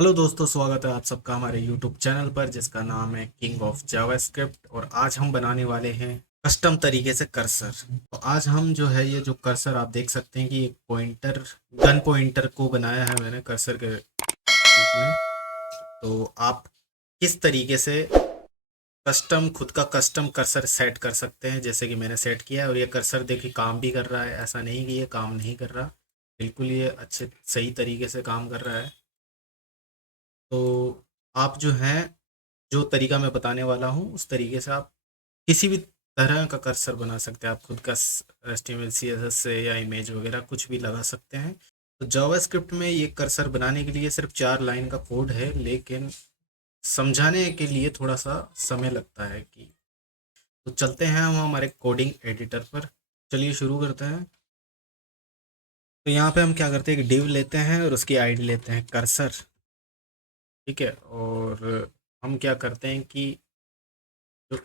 Hello दोस्तों, स्वागत है आप सबका हमारे YouTube चैनल पर जिसका नाम है किंग ऑफ जावास्क्रिप्ट। और आज हम बनाने वाले हैं कस्टम तरीके से कर्सर। तो आज हम जो है ये जो कर्सर आप देख सकते हैं कि एक पॉइंटर, गन पॉइंटर को बनाया है मैंने कर्सर के रूप में। तो आप किस तरीके से कस्टम खुद का कस्टम कर्सर सेट कर सकते हैं, जैसे कि मैंने सेट किया है। और ये कर्सर देखिए काम भी कर रहा है, ऐसा नहीं कि ये काम नहीं कर रहा, बिल्कुल ये अच्छे सही तरीके से काम कर रहा है। तो आप जो हैं, जो तरीका मैं बताने वाला हूँ उस तरीके से आप किसी भी तरह का कर्सर बना सकते हैं। आप खुद का HTML CSS से या इमेज वगैरह कुछ भी लगा सकते हैं। तो जावास्क्रिप्ट में ये कर्सर बनाने के लिए सिर्फ 4 लाइन का कोड है, लेकिन समझाने के लिए थोड़ा सा समय लगता है। कि तो चलते हैं हम हमारे कोडिंग एडिटर पर। चलिए शुरू करते हैं। तो यहाँ पे हम क्या करते हैं कि डिव लेते हैं और उसकी आईडी लेते हैं कर्सर। ठीक है। और हम क्या करते हैं कि तो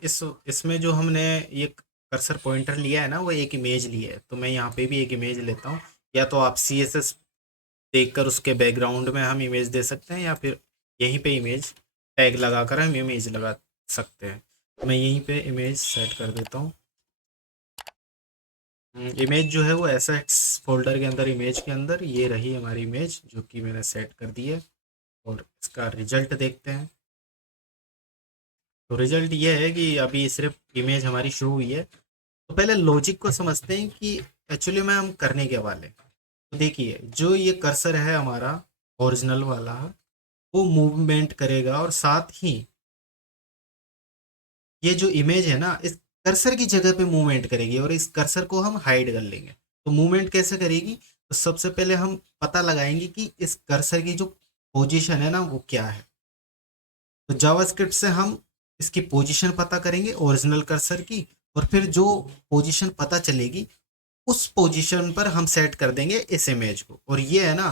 इसमें जो हमने ये कर्सर पॉइंटर लिया है ना, वो एक इमेज ली है। तो मैं यहाँ पे भी एक इमेज लेता हूँ। या तो आप CSS देखकर उसके बैकग्राउंड में हम इमेज दे सकते हैं, या फिर यहीं पे इमेज टैग लगाकर हम इमेज लगा सकते हैं। तो मैं यहीं पे इमेज सेट कर देता हूँ। इमेज जो है वो एसेट्स फोल्डर के अंदर, इमेज के अंदर ये रही हमारी इमेज जो कि मैंने सेट कर दी है। और इसका रिजल्ट देखते हैं। तो रिजल्ट ये है कि अभी सिर्फ इमेज हमारी शो हुई है। तो पहले लॉजिक को समझते हैं कि एक्चुअली में हम करने के वाले। तो देखिए, जो ये कर्सर है हमारा ओरिजिनल वाला, वो मूवमेंट करेगा और साथ ही ये जो इमेज है ना, इस कर्सर की जगह पे मूवमेंट करेगी और इस कर्सर को हम हाइड कर लेंगे। तो मूवमेंट कैसे करेगी? तो सबसे पहले हम पता लगाएंगे कि इस कर्सर की जो पोजीशन है ना, वो क्या है। तो जावास्क्रिप्ट से हम इसकी पोजीशन पता करेंगे ओरिजिनल कर्सर की। और फिर जो पोजीशन पता चलेगी, उस पोजीशन पर हम सेट कर देंगे इस इमेज को। और ये है ना,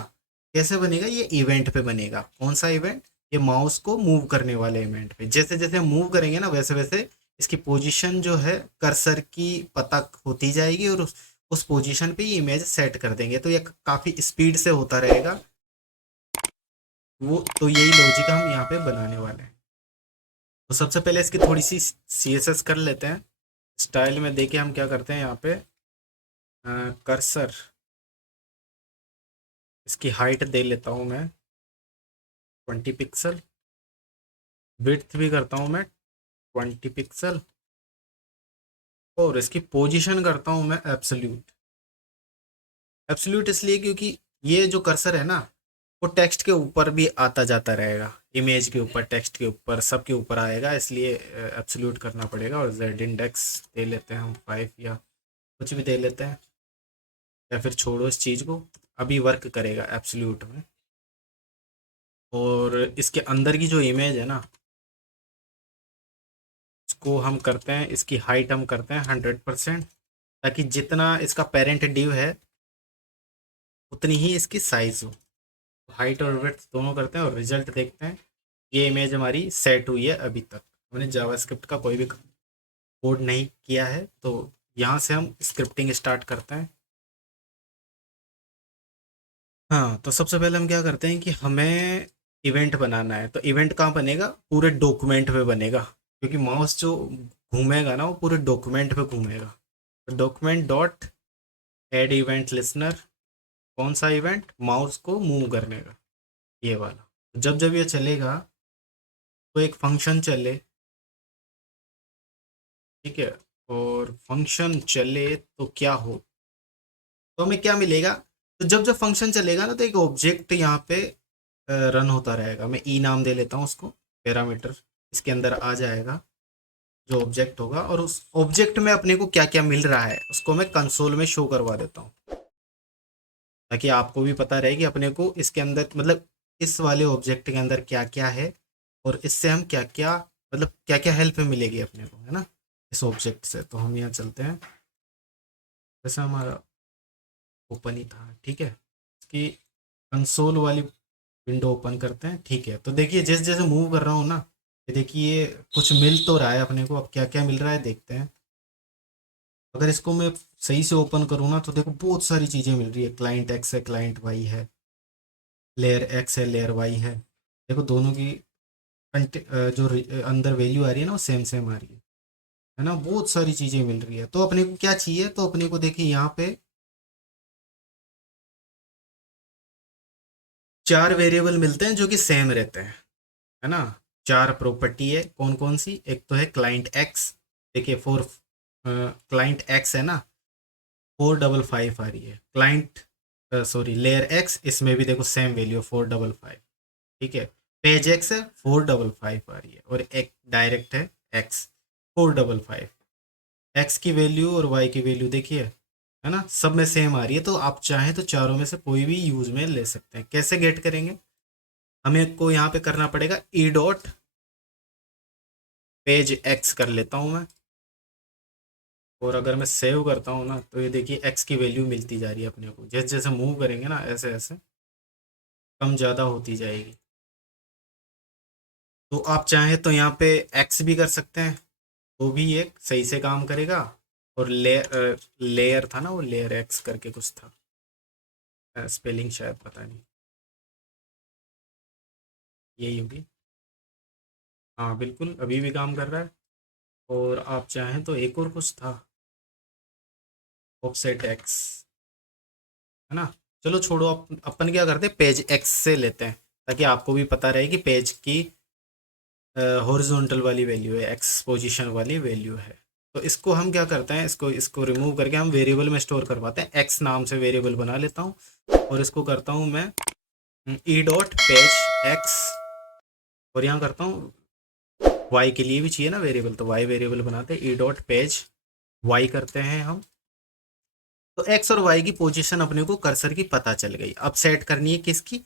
कैसे बनेगा? ये इवेंट पे बनेगा। कौन सा इवेंट? ये माउस को मूव करने वाले इवेंट पे। जैसे जैसे हम मूव करेंगे ना, वैसे वैसे इसकी पोजीशन जो है कर्सर की पता होती जाएगी। और उस पोजीशन पे ये इमेज सेट कर देंगे। तो ये काफ़ी स्पीड से होता रहेगा। वो तो यही लॉजिक हम यहाँ पे बनाने वाले हैं। तो सबसे पहले इसकी थोड़ी सी CSS कर लेते हैं। स्टाइल में देखिए हम क्या करते हैं यहाँ पे। कर्सर, इसकी हाइट दे लेता हूँ मैं 20 पिक्सल। विड्थ भी करता हूँ मैं 20 पिक्सल। और इसकी पोजीशन करता हूँ मैं एब्सोल्यूट। एब्सोल्यूट इसलिए क्योंकि ये जो कर्सर है ना, वो टेक्स्ट के ऊपर भी आता जाता रहेगा। इमेज के ऊपर, टेक्स्ट के ऊपर, सब के ऊपर आएगा, इसलिए एब्सोल्यूट करना पड़ेगा। और जेड इंडेक्स दे लेते हैं हम 5, या कुछ भी दे लेते हैं। या फिर छोड़ो इस चीज़ को, अभी वर्क करेगा एब्सोल्यूट में। और इसके अंदर की जो इमेज है ना, इसको हम करते हैं, इसकी हाइट हम करते हैं 100%। ताकि जितना इसका पेरेंट डिव है, उतनी ही इसकी साइज हो। हाइट और विड्थ दोनों करते हैं और रिजल्ट देखते हैं। ये इमेज हमारी सेट हुई है। अभी तक हमने जावास्क्रिप्ट का कोई भी कोड नहीं किया है। तो यहाँ से हम स्क्रिप्टिंग स्टार्ट करते हैं। हाँ, तो सबसे पहले हम क्या करते हैं कि हमें इवेंट बनाना है। तो इवेंट कहाँ बनेगा? पूरे डॉक्यूमेंट पे बनेगा। क्योंकि माउस जो घूमेगा ना, वो पूरे डॉक्यूमेंट पे घूमेगा। तो document dot add event listener. कौन सा इवेंट? माउस को मूव करने का, ये वाला। जब जब ये चलेगा तो एक फंक्शन चले। ठीक है। और फंक्शन चले तो क्या हो, तो हमें क्या मिलेगा? तो जब जब फंक्शन चलेगा ना, तो एक ऑब्जेक्ट यहाँ पे रन होता रहेगा। मैं ई नाम दे लेता हूँ उसको, पैरामीटर इसके अंदर आ जाएगा जो ऑब्जेक्ट होगा। और उस ऑब्जेक्ट में अपने को क्या क्या मिल रहा है, उसको मैं कंसोल में शो करवा देता हूँ। ताकि आपको भी पता रहे कि अपने को इसके अंदर, मतलब इस वाले ऑब्जेक्ट के अंदर क्या क्या है। और इससे हम क्या क्या, मतलब क्या क्या हेल्प मिलेगी अपने को, है ना, इस ऑब्जेक्ट से। तो हम यहाँ चलते हैं। जैसे हमारा ओपन ही था, ठीक है। इसकी कंसोल वाली विंडो ओपन करते हैं। ठीक है। तो देखिए, जैसे जैसे मूव कर रहा हूँ ना, ये देखिए कुछ मिल तो रहा है अपने को। अब क्या क्या मिल रहा है देखते हैं। अगर इसको मैं सही से ओपन करूँ ना, तो देखो बहुत सारी चीज़ें मिल रही है। क्लाइंट एक्स है, क्लाइंट वाई है, लेयर एक्स है, लेयर वाई है। देखो दोनों की जो अंदर वैल्यू आ रही है ना वो सेम सेम आ रही है ना, बहुत सारी चीज़ें मिल रही है। तो अपने को क्या चाहिए, तो अपने को देखिए यहाँ पे 4 वेरिएबल मिलते हैं जो कि सेम रहते हैं, है ना। 4 प्रॉपर्टी है, कौन कौन सी, एक तो है क्लाइंट एक्स। देखिए फोर क्लाइंट एक्स है ना, 455 आ रही है। क्लाइंट सॉरी लेयर एक्स, इसमें भी देखो सेम वैल्यू 455। ठीक है। पेज एक्स है 455 आ रही है, और एक डायरेक्ट है एक्स 455। एक्स की वैल्यू और वाई की वैल्यू देखिए, है ना, सब में सेम आ रही है। तो आप चाहें तो चारों में से कोई भी यूज में ले सकते हैं। कैसे गेट करेंगे, हमें को यहाँ पे करना पड़ेगा ई डॉट पेज एक्स कर लेता हूँ मैं, और अगर मैं सेव करता हूँ ना, तो ये देखिए एक्स की वैल्यू मिलती जा रही है अपने को। जैसे जैसे मूव करेंगे ना, ऐसे ऐसे कम ज़्यादा होती जाएगी। तो आप चाहें तो यहाँ पे एक्स भी कर सकते हैं, तो भी एक सही से काम करेगा। और लेयर था ना, वो लेयर एक्स करके कुछ था, स्पेलिंग शायद पता नहीं, यही होगी। हाँ बिल्कुल, अभी भी काम कर रहा है। और आप चाहें तो एक और कुछ था, ऑफसेट एक्स, है ना। चलो छोड़ो, अपन क्या करते हैं, पेज एक्स से लेते हैं, ताकि आपको भी पता रहे कि पेज की हॉरिजॉन्टल वाली वैल्यू है, एक्स पोजीशन वाली वैल्यू है। तो इसको हम क्या करते हैं, इसको इसको रिमूव करके हम वेरिएबल में स्टोर करवाते हैं। एक्स नाम से वेरिएबल बना लेता हूँ, और इसको करता हूँ मैं ई डॉट पेज एक्स, और यहाँ करता हूँ वाई के लिए भी चाहिए ना वेरिएबल, तो वाई वेरिएबल बनाते हैं, ई डॉट पेज वाई करते हैं हम। तो एक्स और वाई की पोजीशन अपने को कर्सर की पता चल गई। अब सेट करनी है किसकी,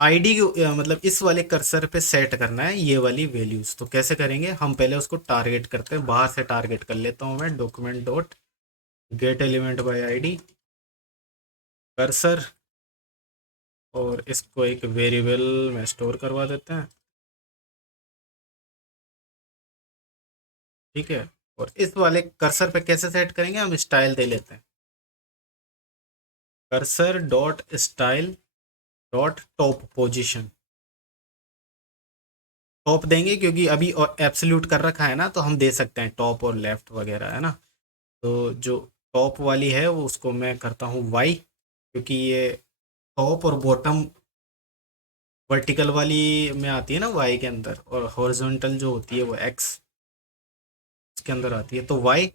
आईडी मतलब इस वाले कर्सर पे सेट करना है ये वाली वैल्यूज। तो कैसे करेंगे, हम पहले उसको टारगेट करते हैं, बाहर से टारगेट कर लेता हूँ मैं, document dot gate element by ID cursor, और इसको एक वेरिएबल में स्टोर करवा देते हैं। ठीक है। और इस वाले कर्सर पे कैसे सेट करेंगे, हम स्टाइल दे लेते हैं, cursor dot style dot top position. Top देंगे क्योंकि अभी एब्सोल्यूट कर रखा है ना, तो हम दे सकते हैं टॉप और लेफ्ट वगैरह, है ना। तो जो टॉप वाली है वो उसको मैं करता हूँ वाई, क्योंकि ये टॉप और बॉटम वर्टिकल वाली में आती है ना वाई के अंदर, और हॉरिजॉन्टल जो होती है वो एक्स के अंदर आती है, तो वाई।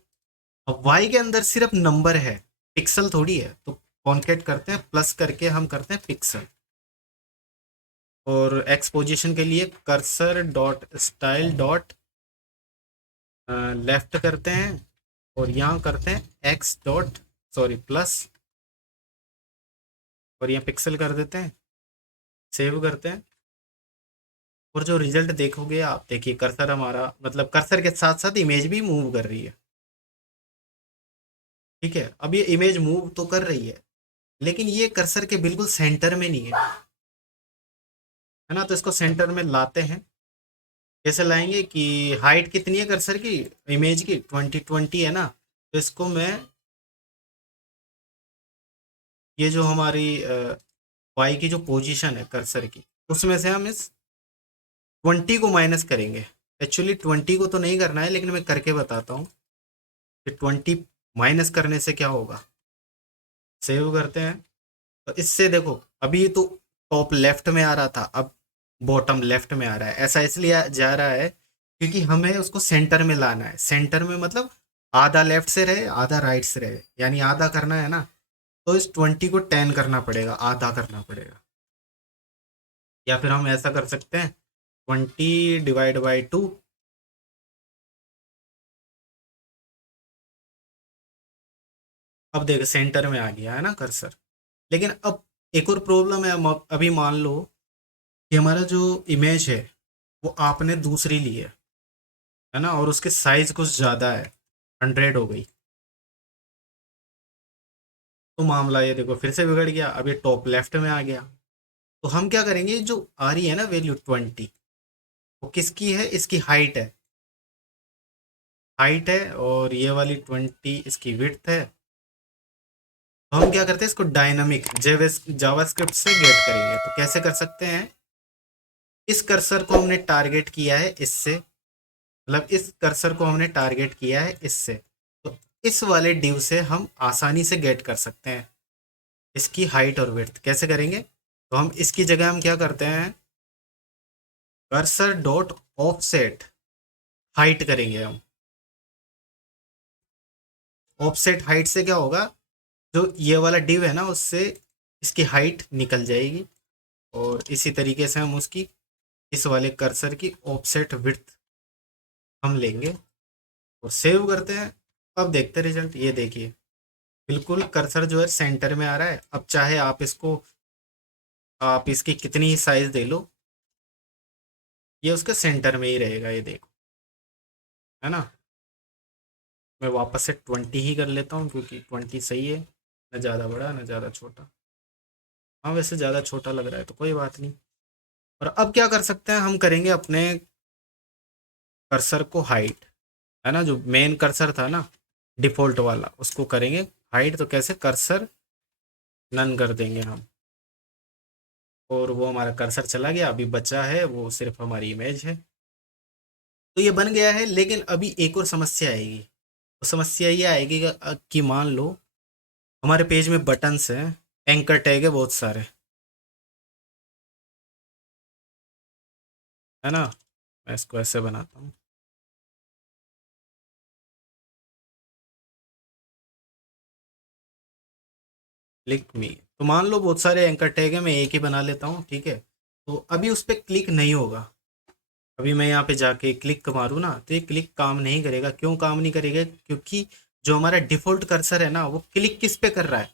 अब वाई के अंदर सिर्फ नंबर है, पिक्सल थोड़ी है। तो कॉन्केट करते हैं, प्लस करके हम करते हैं पिक्सल। और एक्स पोजीशन के लिए cursor dot style dot left करते हैं, और यहाँ करते हैं एक्स डॉट सॉरी प्लस, और यहाँ पिक्सल कर देते हैं, सेव करते हैं। और जो रिजल्ट देखोगे आप, देखिए कर्सर हमारा, मतलब कर्सर के साथ साथ इमेज भी मूव कर रही है। ठीक है। अब ये इमेज मूव तो कर रही है, लेकिन ये कर्सर के बिल्कुल सेंटर में नहीं है, है ना। तो इसको सेंटर में लाते हैं। कैसे लाएंगे कि हाइट कितनी है कर्सर की, इमेज की 2020 है ना। तो इसको मैं, ये जो हमारी वाई की जो पोजीशन है कर्सर की, उसमें से हम इस 20 को माइनस करेंगे। एक्चुअली 20 को तो नहीं करना है, लेकिन मैं करके बताता हूँ कि 20 माइनस करने से क्या होगा। सेव करते हैं। तो इससे देखो, अभी तो टॉप लेफ्ट में आ रहा था, अब बॉटम लेफ्ट में आ रहा है। ऐसा इसलिए जा रहा है क्योंकि हमें उसको सेंटर में लाना है। सेंटर में मतलब आधा लेफ्ट से रहे आधा राइट से रहे, यानी आधा करना है ना। तो इस 20 को 10 करना पड़ेगा, आधा करना पड़ेगा। या फिर हम ऐसा कर सकते हैं, 20 डिवाइड बाई 2। अब देख सेंटर में आ गया है ना कर्सर। लेकिन अब एक और प्रॉब्लम है। अभी मान लो कि हमारा जो इमेज है वो आपने दूसरी ली है ना, और उसके साइज कुछ ज़्यादा है, 100 हो गई। तो मामला ये देखो फिर से बिगड़ गया, अब ये टॉप लेफ्ट में आ गया। तो हम क्या करेंगे, जो आ रही है ना वैल्यू 20, वो किसकी है, इसकी हाइट है। हाइट है, और ये वाली 20 इसकी विड्थ है। तो हम क्या करते हैं, इसको डायनामिक जावास्क्रिप्ट से गेट करेंगे। तो कैसे कर सकते हैं, इस कर्सर को हमने टारगेट किया है इससे, मतलब इस कर्सर को हमने टारगेट किया है इससे, तो इस वाले डिव से हम आसानी से गेट कर सकते हैं इसकी हाइट और विड्थ। कैसे करेंगे, तो हम इसकी जगह हम क्या करते हैं, कर्सर डॉट ऑफसेट हाइट करेंगे हम। ऑफसेट हाइट से क्या होगा, जो ये वाला डिव है ना उससे इसकी हाइट निकल जाएगी, और इसी तरीके से हम उसकी इस वाले कर्सर की ऑफसेट विड्थ हम लेंगे और सेव करते हैं। अब देखते हैं रिजल्ट, ये देखिए बिल्कुल कर्सर जो है सेंटर में आ रहा है। अब चाहे आप इसको, आप इसकी कितनी ही साइज दे लो, ये उसके सेंटर में ही रहेगा, ये देखो, है ना। मैं वापस से 20 ही कर लेता हूँ क्योंकि 20 सही है, न ज़्यादा बड़ा न ज़्यादा छोटा। हाँ वैसे ज़्यादा छोटा लग रहा है तो कोई बात नहीं। और अब क्या कर सकते हैं, हम करेंगे अपने कर्सर को हाइट, है ना, जो मेन कर्सर था ना डिफ़ॉल्ट वाला उसको करेंगे हाइट। तो कैसे, कर्सर नन कर देंगे हम, और वो हमारा कर्सर चला गया। अभी बचा है वो सिर्फ हमारी इमेज है। तो ये बन गया है, लेकिन अभी एक और समस्या आएगी। तो समस्या ये आएगी कि मान लो हमारे पेज में बटन्स हैं, एंकर टैग है बहुत सारे, है ना। मैं इसको ऐसे बनाता हूँ, क्लिक मी। तो मान लो बहुत सारे एंकर टैग है, मैं एक ही बना लेता हूँ, ठीक है। तो अभी उस पर क्लिक नहीं होगा। अभी मैं यहाँ पे जाके क्लिक मारूँ ना तो ये क्लिक काम नहीं करेगा। क्यों काम नहीं करेगा, क्योंकि जो हमारा डिफ़ॉल्ट कर्सर है ना वो क्लिक किस पे कर रहा है,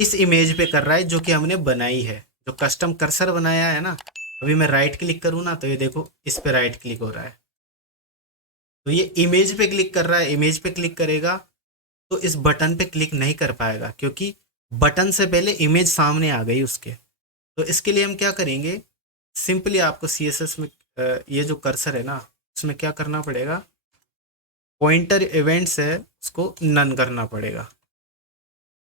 इस इमेज पे कर रहा है जो कि हमने बनाई है, जो कस्टम कर्सर बनाया है ना। अभी मैं राइट क्लिक करूँ ना तो ये देखो इस पे राइट क्लिक हो रहा है, तो ये इमेज पे क्लिक कर रहा है। इमेज पे क्लिक करेगा तो इस बटन पे क्लिक नहीं कर पाएगा, क्योंकि बटन से पहले इमेज सामने आ गई उसके। तो इसके लिए हम क्या करेंगे, सिंपली आपको CSS में ये जो कर्सर है ना उसमें क्या करना पड़ेगा, पॉइंटर इवेंट्स है उसको नन करना पड़ेगा।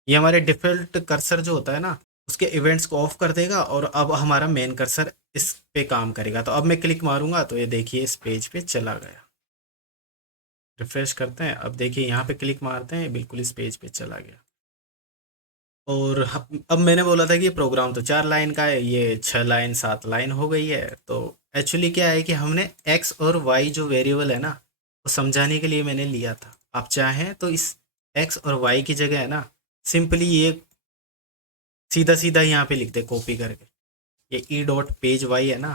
ये हमारे डिफ़ॉल्ट कर्सर जो होता है ना उसके इवेंट्स को ऑफ कर देगा, और अब हमारा मेन कर्सर इस पे काम करेगा। तो अब मैं क्लिक मारूंगा तो ये देखिए इस पेज पे चला गया। रिफ्रेश करते हैं, अब देखिए यहाँ पे क्लिक मारते हैं, बिल्कुल इस पेज पे चला गया। और अब मैंने बोला था कि ये प्रोग्राम तो 4 लाइन का है, ये 6 लाइन 7 लाइन हो गई है। तो एक्चुअली क्या है कि हमने एक्स और वाई जो वेरिएबल है ना वो समझाने के लिए मैंने लिया था। आप चाहें तो इस एक्स और वाई की जगह है ना सिंपली ये सीधा सीधा यहाँ पे लिख दे कॉपी करके, ये ई डॉट पेज वाई है ना,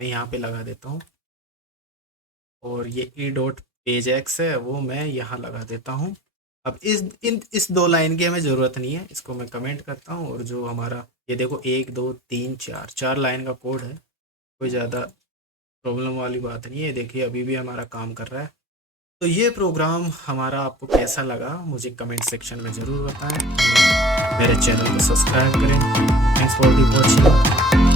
मैं यहाँ पे लगा देता हूँ। और ये ई डॉट पेज एक्स है वो मैं यहाँ लगा देता हूँ। अब इस 2 लाइन की हमें ज़रूरत नहीं है, इसको मैं कमेंट करता हूँ। और जो हमारा ये देखो 1 2 3 4 4 लाइन का कोड है, कोई ज़्यादा प्रॉब्लम वाली बात नहीं है। देखिए अभी भी हमारा काम कर रहा है। तो ये प्रोग्राम हमारा आपको कैसा लगा मुझे कमेंट सेक्शन में ज़रूर बताएं। मेरे चैनल को सब्सक्राइब करें। Thanks for the watching.